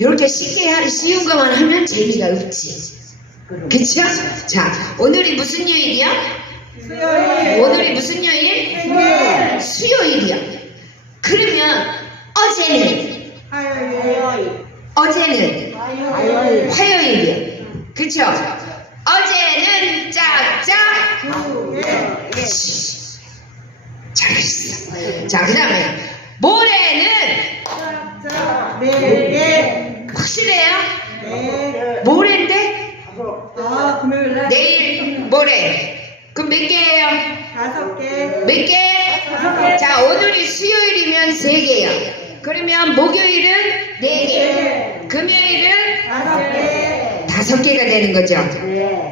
이렇게 쉽게 하, 쉬운 것만 하면 재미가 없지. 그쵸? 자, 오늘이 무슨 요일이야? 수요일. 오늘이 무슨 요일? 수요일. 수요일이야. 그러면 어제는, 화요일. 어제는 화요일. 화요일이야. 그쵸? 어제는 짝짝. 잘했어. 자, 그 다음에 모레는 자, 내일. 확실해요? 내일. 모레인데? 아, 금요일 날. 내일 모레. 그럼 몇 개예요? 다섯 개. 몇 개? 다섯 개. 자, 오늘이 수요일이면 세 개요. 그러면 목요일은 네 개. 금요일은 다섯 개. 다섯 개가 되는 거죠.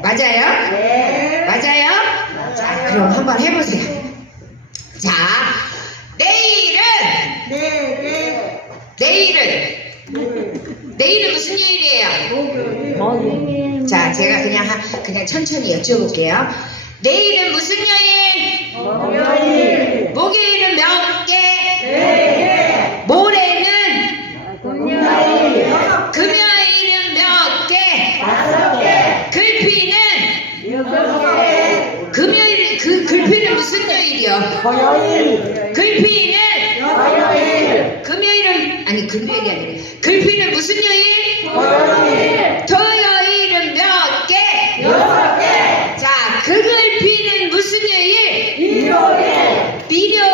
맞아요? 네. 맞아요? 자, 그럼 한번 해보세요. 자, 내일은, 네 내일은, 무슨 요일이에요? 개. 목요일. 자, 제가 그냥, 하- 그냥 천천히 여쭤볼게요. 내일은 무슨 요일? 목요일. 목요일은 몇 개? 네 모레는? 개. 금요일. 금요일은 몇 개? 다섯 개. 글피는? 여섯 개. 금요일, 그, 글피는 무슨 요일이요? 화요일. 글피는? 화요일. 금요일은, 아니, 금요일이 아니라, 글피는 무슨 요일? 토요일. 토요일은 몇 개? 여섯 개. 자, 그 글피는 무슨 요일? 일요일. 일요일.